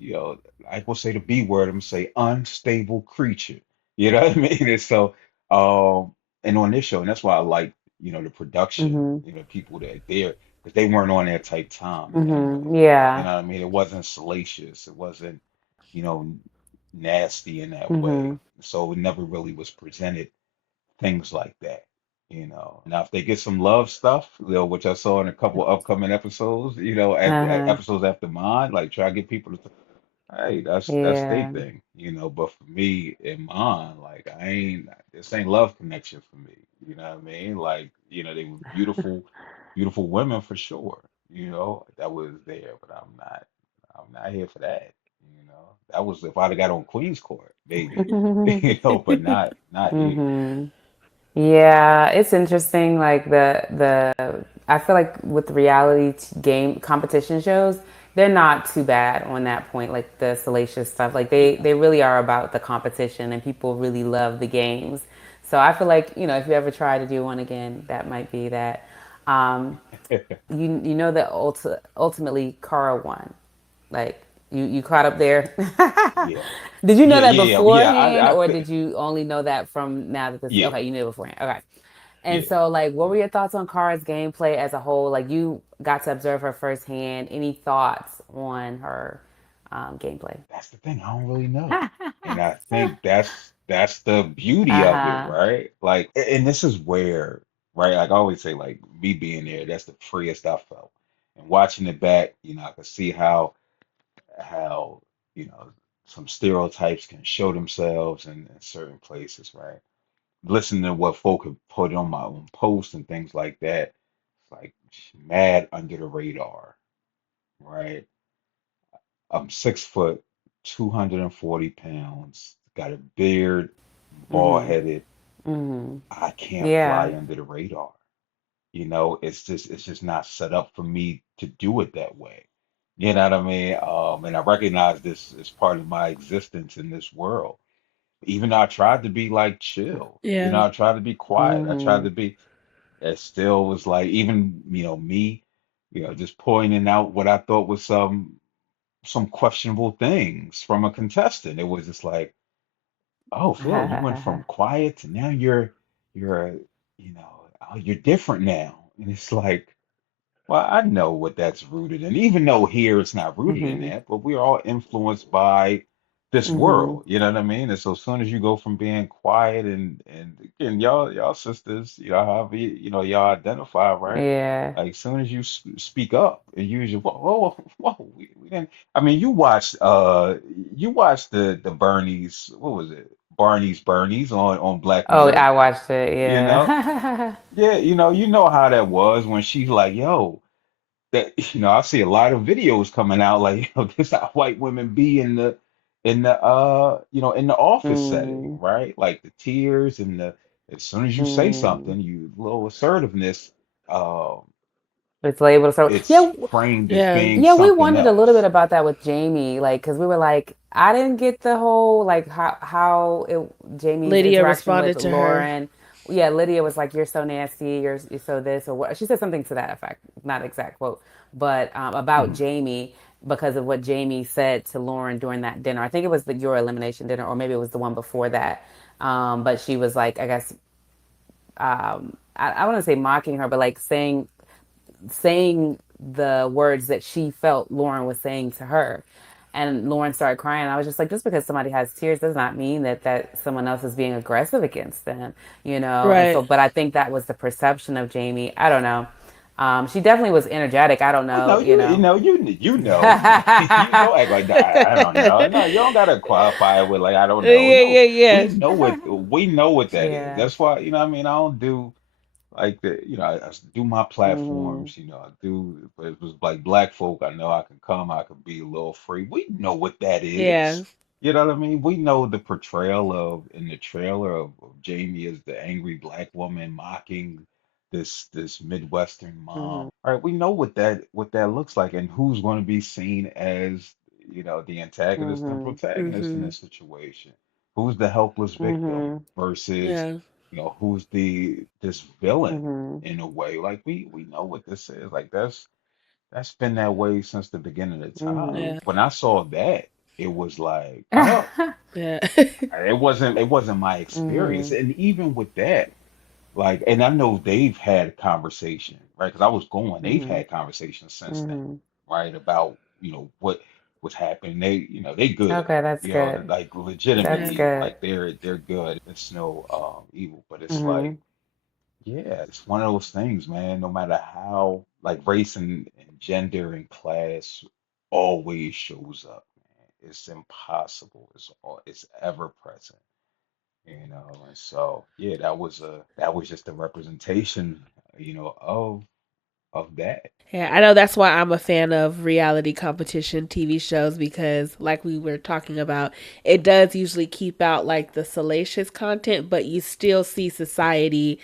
I will say the B word, I'm gonna say unstable creature. You know what I mean? And so, and on this show, and that's why I like, the production, Mhm. people that are there, because they weren't on that type time Mhm. anyway. You Yeah. know what I mean? It wasn't salacious, it wasn't, you know, nasty in that way. Mhm. So it never really was presented things like that. Now if they get some love stuff, which I saw in a couple upcoming episodes, Uh-huh. episodes after mine, like try to get people to, hey, that's their Yeah. thing. But for me in mine, like I ain't this ain't love connection for me. You know what I mean? Like, they were beautiful, beautiful women for sure. That was there, but I'm not here for that. That was if I'd have got on Queen's Court, maybe. But not here. Mhm. Yeah, it's interesting. Like I feel like with reality game competition shows, they're not too bad on that point. Like the salacious stuff, like Yeah. they really are about the competition, and people really love the games. So I feel like if you ever try to do one again, that might be that. Um, you know that ultimately Cara won. Like you caught up there. Yeah. Did you know Yeah, that yeah, yeah, yeah. beforehand, or Th did you only know that from now that this? yeah, Okay, you knew it beforehand. Okay. And yeah. so, like, what were Yeah. your thoughts on Kara's gameplay as a whole? Like, you got to observe her firsthand. Any thoughts on her gameplay? That's the thing. I don't really know. And I think that's the beauty Uh of it, huh. right? Like, and this is where, right? Like I always say, like me being there, that's the freest I felt. And watching it back, I could see how, you know, some stereotypes can show themselves in certain places, right? Listening to what folk have put on my own posts and things like that, like mad under the radar, right? I'm 6 foot, 240 pounds, got a beard, bald Mhm. headed. Mhm. I can't Yeah. fly under the radar. You know, it's just not set up for me to do it that way. You know what I mean? And I recognize this as part of my existence in this world. Even though I tried to be like chill, you know, Yeah. I tried to be quiet. I tried Mhm. to be, it still was like, even, me, just pointing out what I thought was some questionable things from a contestant. It was just like, oh, Phil, you went from quiet to now you're, you're different now. And it's like, well, I know what that's rooted in, even though here it's not rooted in Mhm. that, but we're all influenced by this Mhm. world, you know what I mean? And so as soon as you go from being quiet and again, y'all sisters, however y'all identify, right? Yeah. Like as soon as you speak up and use your whoa, we didn't. I mean, you watched the Bernie's, what was it? Bernie's on Black Oh, I Mirror, watched it. you know? Yeah. Yeah, you know how that was when she's like, yo, that I see a lot of videos coming out like, this how white women be in the office setting, Mm. right? Like the tears and the as soon as you say Mm. something, you little assertiveness, uh, It's labeled so. it's Yeah. framed as Yeah. being Yeah, we something wondered a little bit else. about that with Jamie, like, because we were like, I didn't get the whole like how Jamie's Lydia interaction with responded to her. Lauren. Yeah, Lydia was like, "You're so nasty. You're so this or what." She said something to that effect, not exact quote, but about Mhm. Jamie because of what Jamie said to Lauren during that dinner. I think it was your elimination dinner, or maybe it was the one before that. But she was like, I guess I want to say mocking her, but like saying the words that she felt Lauren was saying to her. And Lauren started crying. I was just like, just because somebody has tears does not mean that someone else is being aggressive against them. And so, Right. but I think that was the perception of Jamie. I don't know. She definitely was energetic. I don't Oh no, know, you you know. know you know you don't act like that. I don't know. No, you don't gotta qualify it with like I don't know. Yeah, No, yeah, we yeah. know what that is. Yeah. That's why what I mean. I don't do. Like the I do my Mhm. platforms, I do, but it was like black folk. I know I can come, I can be a little free. We know what that is. Yeah. You know what I mean? We know the portrayal of in the trailer of Jamie as the angry black woman mocking this Midwestern Mhm. mom. All right, we know what that looks like and who's going to be seen as, the antagonist and Mhm. protagonist in Mhm. this situation. Who's the helpless victim Mhm. versus Yeah. who's this villain Mhm. in a way. Like we know what this is. Like that's been that way since the beginning of time. Mhm. Yeah. When I saw that, it was like, oh, Yeah. it wasn't my experience. Mhm. And even with that, like, and I know they've had conversation, right? Because I was going, they've Mhm. had conversations since then, Mhm. right? About, what's happening. They good. Okay, that's good. Like That's Yeah. legitimately, good. like they're good. It's no evil, but it's like Mhm. yeah, it's one of those things, man. No matter how, like race and gender and class always shows up, man. It's impossible. It's ever present, And so, yeah, that was just a representation, of that. Yeah, I know that's why I'm a fan of reality competition TV shows because, like we were talking about, it does usually keep out like the salacious content, but you still see society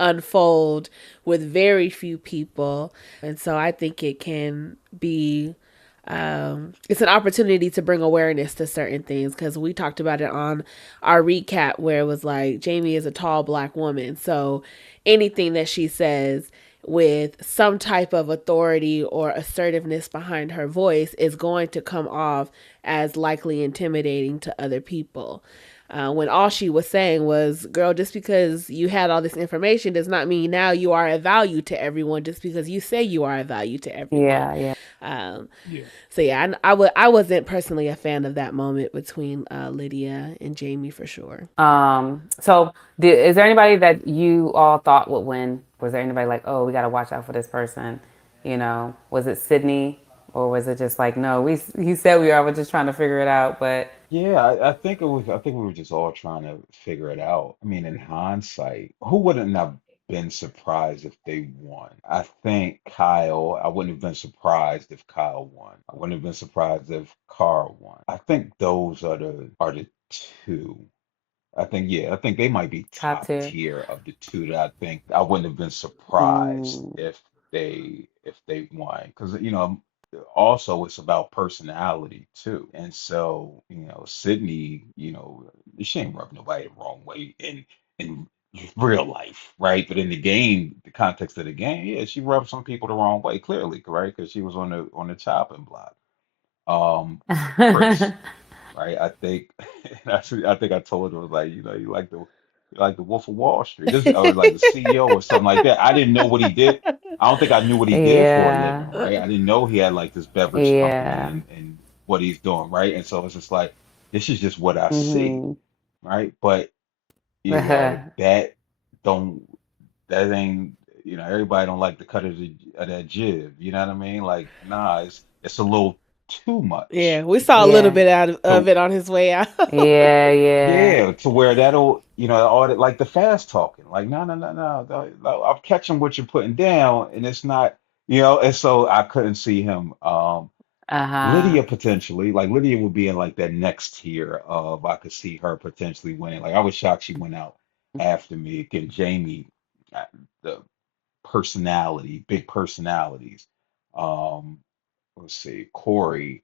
unfold with very few people. And so I think it can be it's an opportunity to bring awareness to certain things because we talked about it on our recap where it was like Jamie is a tall black woman. So anything that she says with some type of authority or assertiveness behind her voice is going to come off as likely intimidating to other people. When all she was saying was, girl, just because you had all this information does not mean now you are a value to everyone just because you say you are a value to everyone. Yeah, yeah. Um, Yeah. so yeah, I wasn't personally a fan of that moment between Lydia and Jamie for sure. So is there anybody that you all thought would win? Was there anybody like, oh, we got to watch out for this person? Was it Sydney or was it just like, no, he said we are, we're just trying to figure it out, but Yeah, I think it was. I think we were just all trying to figure it out. I mean, in hindsight, who wouldn't have been surprised if they won? I think Kyle. I wouldn't have been surprised if Kyle won. I wouldn't have been surprised if Carl won. I think those are the two. I think they might be Top top tier. tier of the two that I think I wouldn't have been surprised Mm. if they won. Because also it's about personality too. And so, Sydney, she ain't rub nobody the wrong way in real life, right? But in the game, the context of the game, yeah, she rubbed some people the wrong way, clearly, right? Because she was on the chopping block. Chris, right? I think I think I told her, I was like, you like the Wolf of Wall Street, this or like the CEO or something like that. I didn't know what he did. I don't think I knew what he did for a living, Yeah. right? I didn't know he had like this beverage company Yeah. and what he's doing, right? And so it's just like this is just what I see, Hmm. right? But that don't that ain't everybody don't like the cut of that jib. You know what I mean? Like, nah, it's a little too Yeah, much. we saw a little Yeah. bit out of To it on his way out. Yeah. Yeah. Yeah, to where that'll, all that, like the fast talking, like no, no, no, no, no, I'm catching what you're putting down, and it's not, and so I couldn't see him. Uh-huh. Lydia potentially, like Lydia would be in like that next tier of I could see her potentially winning. Like I was shocked she went out after me. Again, Jamie, uh, the personality, big personalities. Um, let's see, Corey.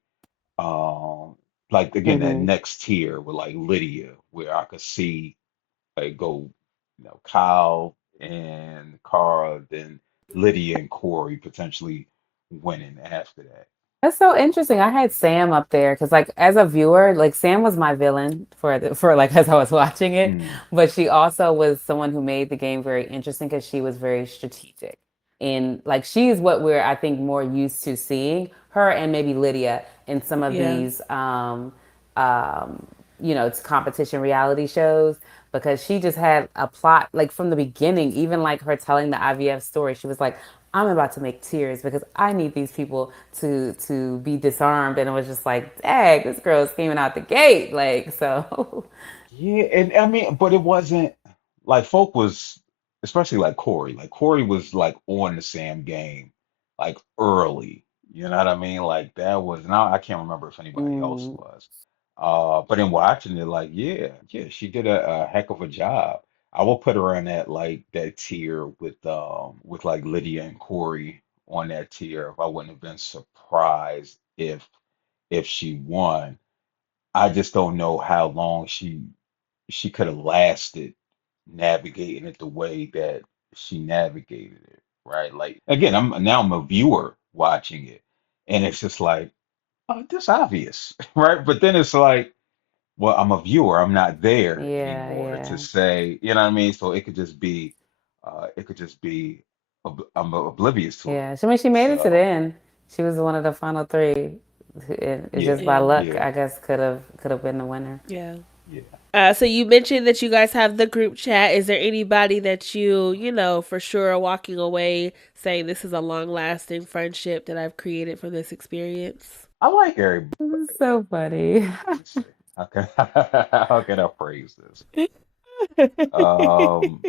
Like again, that Hmm. next tier with like Lydia, where I could see like go, Kyle and Cara, then Lydia and Corey potentially winning after that. That's so interesting. I had Sam up there because, like, as a viewer, like Sam was my villain for like as I was watching it, Mm, but she also was someone who made the game very interesting because she was very strategic. And like she's what we're I think more used to seeing her and maybe Lydia in some of Yeah. these um, it's competition reality shows because she just had a plot like from the beginning, even like her telling the IVF story. She was like, I'm about to make tears because I need these people to be disarmed. And it was just like, dang, this girl's scheming out the gate. Like, so yeah, and I mean, but it wasn't like folk was, especially like Corey. Like Corey was like on the Sam game, like early. You know what I mean? Like that was now I can't remember if anybody else mm, was. But in watching it, like yeah, she did a heck of a job. I will put her in that tier with like Lydia and Corey on that tier. If I wouldn't have been surprised if she won. I just don't know how long she could have lasted navigating it the way that she navigated it, right? Like again, I'm a viewer watching it, and it's just like, oh, this obvious, right? But then it's like, well, I'm a viewer, I'm not there yeah, anymore to yeah. say, you know what I mean? So it could just be, I'm oblivious to it. Yeah. I mean, she made it to the So end. She was one of the final three. It yeah, just by Yeah. luck, yeah, I guess, could have been the winner. Yeah. yeah. So you mentioned that you guys have the group chat. Is there anybody that for sure are walking away saying this is a long lasting friendship that I've created from this experience? I like everybody. This is so funny. Let me see. How can how can I phrase this? Um,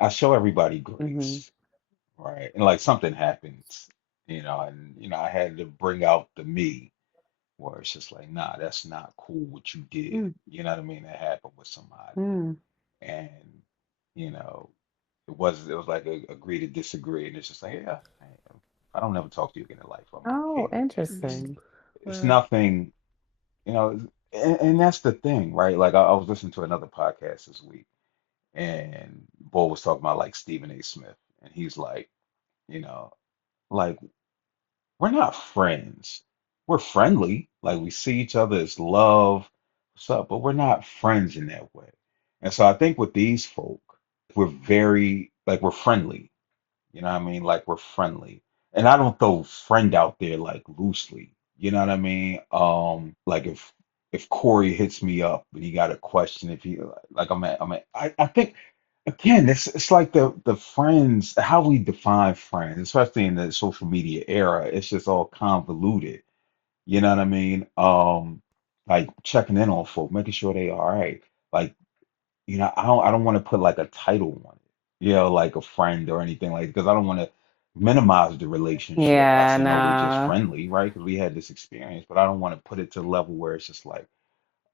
I show everybody Hmm. grace, right? And like something happens, and I had to bring out the me where it's just like, nah, that's not cool what you did. Mm, You know what I mean? That happened with somebody. mm. And, you know, it was like a agree to disagree. And it's just like, yeah, I don't ever talk to you again in life. I'm Oh, okay with that. Mhm. interesting. It's Wow. nothing, and that's the thing, right? Like I was listening to another podcast this week and Bo was talking about like Stephen A. Smith, and he's like, you know, like we're not friends. We're friendly. Like we see each other as love, what's up, but we're not friends in that way. And so I think with these folk, we're very like we're friendly. You know what I mean? Like we're friendly. And I don't throw friend out there like loosely. You know what I mean? Like if Corey hits me up and he got a question, if he like I think again, it's like the friends, how we define friends, especially in the social media era, it's just all convoluted. You know what I mean? Like checking in on folk, making sure they all right. Like, I don't want to put like a title on it, like a friend or anything like because I don't want to minimize the relationship. I Yeah, say no, we're just no. friendly, right? Because we had this experience, but I don't want to put it to the level where it's just like,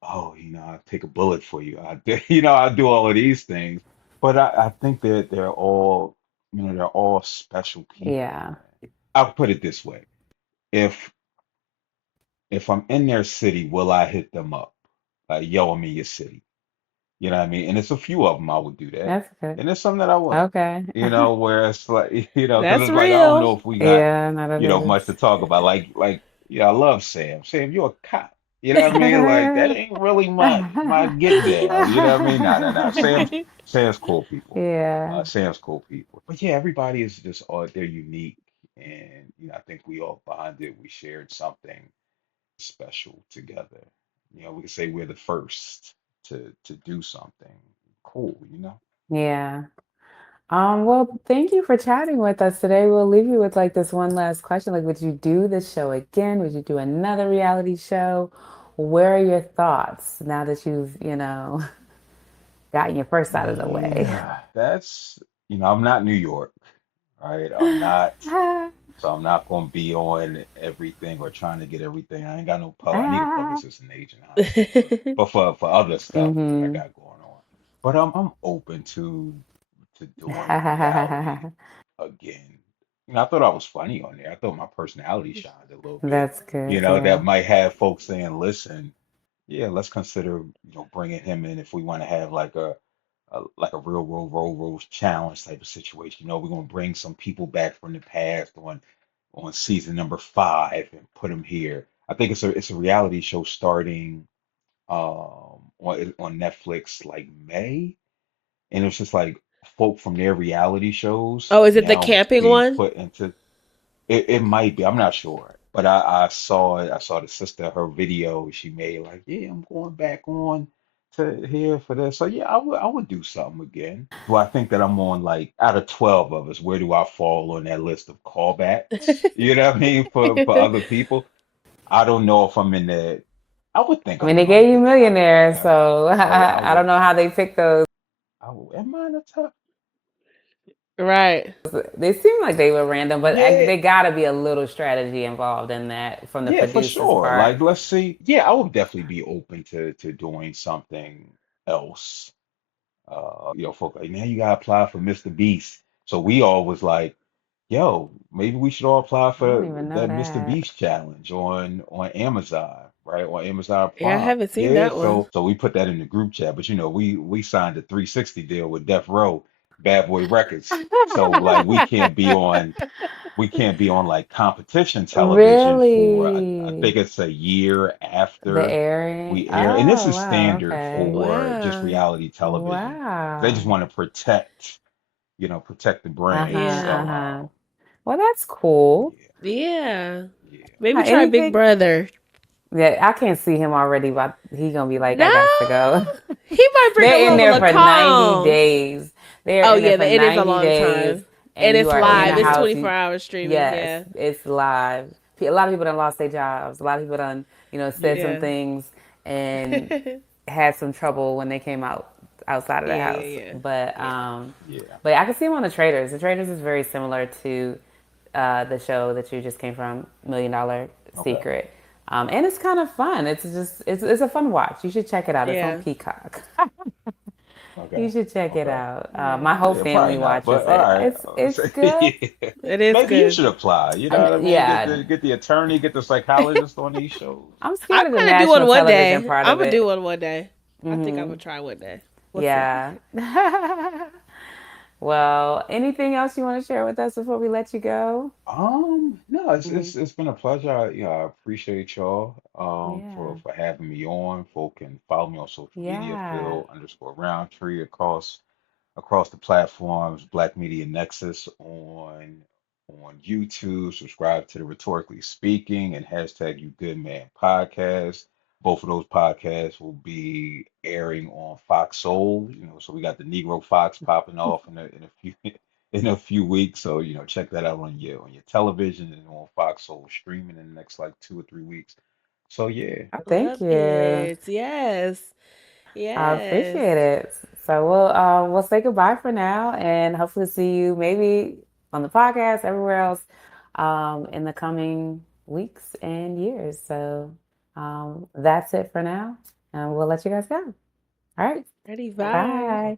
oh, I'll take a bullet for you. I'll do all of these things. But I think that they're all special people, Yeah, man. I'll put it this way. If if I'm in their city, will I hit them up? Like, yo, I'm in your city. You know what I mean? And it's a few of them I would do that. that's good. And there's some that I wouldn't. Okay. Where it's like, because That's it's like I don't real. know if we got, Yeah, no, that much to is. talk about. I love Sam. Sam, you're a cop. You know what I mean? Like that ain't really my get down. You know what I mean? No, no, no. Sam's cool people. Yeah, Sam's cool people. But yeah, everybody is just they're unique, and I think we all bonded. We shared something special together. We could say we're the first to do something cool. yeah. Well, thank you for chatting with us today. We'll leave you with like this one last question. Like, would you do this show again? Would you do another reality show? Where are your thoughts now that you've gotten your first out of the way? Yeah, I'm not New York, right? I'm not, Ah, so I'm not going to be on everything or trying to get everything. I ain't got no I need a ah. publicist and agent, honestly, but for other stuff that I Mm-hmm. got going on. But I'm open to doing reality again. I thought I was funny on there. I thought my personality shined a little bit. That's good. That Yeah. might have folks saying, "Listen, yeah, let's consider, bringing him in if we want to have like a real world road rules challenge type of situation. We're gonna bring some people back from the past on season number 5 and put them here. I think it's a reality show starting on Netflix like May, and it's just like folk from their reality shows Oh, is it the now camping being one? put into it might be. I'm not sure. But I saw it. I saw the sister, her video she made, like, yeah, I'm going back on to here for this. So yeah, I would do something again. Do I think that I'm on, like, out of 12 of us, where do I fall on that list of callbacks? You know what I mean? For other people. I don't know if I'm in the I would think I mean, I'm they in like gave you the top millionaire, half. so So I I don't would know how they pick those. am I in the top? Right. They seem like they were random, but Yeah, they gotta be a little strategy involved in that from the yeah, for producer's sure. part. Like, let's see. Yeah, I would definitely be open to doing something else. Folk like, now you gotta apply for Mr. Beast. So we all was like, yo, maybe we should all apply I don't for even know that Mr. that. Beast challenge on Amazon, right? On Amazon Yeah, I Prime. haven't seen Yeah, that one. so we put that in the group chat. But we signed a 360 deal with Death Row, Bad Boy Records. So like we can't be on like competition television for I think Really? it's a year The after airing? we air, and this Oh, is wow. standard Okay. for just Wow. reality television. They just Wow. want to protect the Uh-huh, brand. So Yeah. uh-huh. Well, that's cool. yeah, Yeah. yeah. Maybe try Big Anything? Brother. Yeah, I can't see him already, but he gonna be like, I No, got to go. he might bring a They're in level there of for 90 calm. days. They're Oh in there yeah, for it is a 90 long days, time, and and you it's are in live. a It's Yeah, house. 24 hours streaming. Yes, Yeah, it's live. A lot of people done lost their jobs. A lot of people done said some yeah, things and yeah, had some trouble when they came outside of the yeah, house. yeah, But yeah. yeah. but I can see him on the Traders. The Traders is very similar to the show that you just came from, Million Dollar Okay, Secret. And it's kind of fun. It's a fun watch. You should check it out. It's on Yeah. Peacock. You okay, should check it okay. out. My Yeah. whole Yeah, probably family not, watches but all it. right. It's good. Yeah. It is Maybe you good. should apply. You know what I mean? Get Yeah, the attorney, get the psychologist on these shows. I'm I'm scared of the gonna do one national one television day. part I'm of gonna do it. one one day. I think I'm gonna try one day. We'll see. Yeah. Well, anything else you want to share with us before we let you go? No, it's Hmm. it's it's been a pleasure. I appreciate y'all for Yeah. for having me on. Folk can follow me on social media, Yeah. Phill_Roundtree across the platforms, Black Media Nexus on YouTube. Subscribe to the Rhetorically Speaking and hashtag You Good Man podcast. Both of those podcasts will be airing on Fox Soul. So we got the Negro Fox popping off in a few in a few weeks. So check that out on your television and on Fox Soul streaming in the next like 2 or 3 weeks. So yeah, Thank Love you. it. Yes. I Yes. appreciate it. So we'll say goodbye for now and hopefully see you maybe on the podcast, everywhere else, in the coming weeks and years. So that's it for now. And we'll let you guys go. All right. Ready, bye. Bye.